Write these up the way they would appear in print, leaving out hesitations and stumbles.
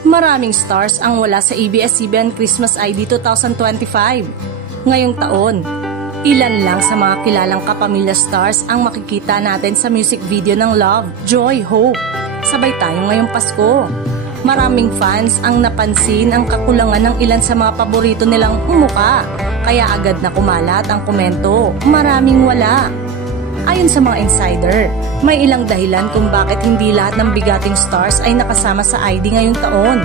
Maraming stars ang wala sa ABS-CBN Christmas ID 2025. Ngayong taon, ilan lang sa mga kilalang kapamilya stars ang makikita natin sa music video ng Love, Joy, Hope. Sabay tayo ngayong Pasko. Maraming fans ang napansin ang kakulangan ng ilan sa mga paborito nilang humuka, kaya agad na kumalat ang komento, maraming wala. Ayon sa mga insider, may ilang dahilan kung bakit hindi lahat ng bigating stars ay nakasama sa ID ngayong taon.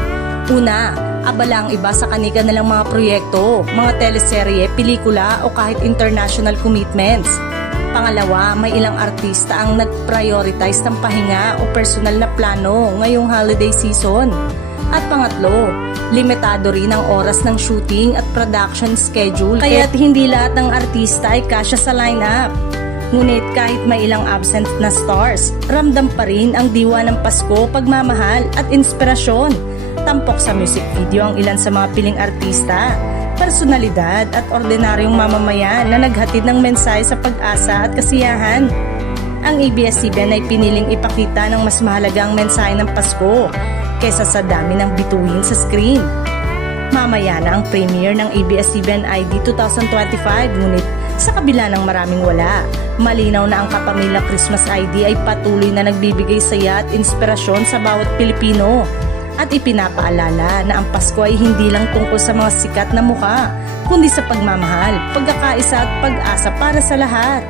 Una, abala ang iba sa kanika nilang mga proyekto, mga teleserye, pelikula o kahit international commitments. Pangalawa, may ilang artista ang nag-prioritize ng pahinga o personal na plano ngayong holiday season. At pangatlo, limitado rin ang oras ng shooting at production schedule, kaya't hindi lahat ng artista ay kasya sa lineup. Ngunit kahit may ilang absent na stars, ramdam pa rin ang diwa ng Pasko, pagmamahal at inspirasyon. Tampok sa music video ang ilan sa mga piling artista, personalidad at ordinaryong mamamayan na naghatid ng mensahe sa pag-asa at kasiyahan. Ang ABS-CBN ay piniling ipakita ng mas mahalagang mensahe ng Pasko kaysa sa dami ng bituin sa screen. Mamaya na ang premiere ng ABS-CBN ID 2025, ngunit sa kabila ng maraming wala, malinaw na ang Kapamilya Christmas ID ay patuloy na nagbibigay saya at inspirasyon sa bawat Pilipino. At ipinapaalala na ang Pasko ay hindi lang tungkol sa mga sikat na mukha, kundi sa pagmamahal, pagkakaisa at pag-asa para sa lahat.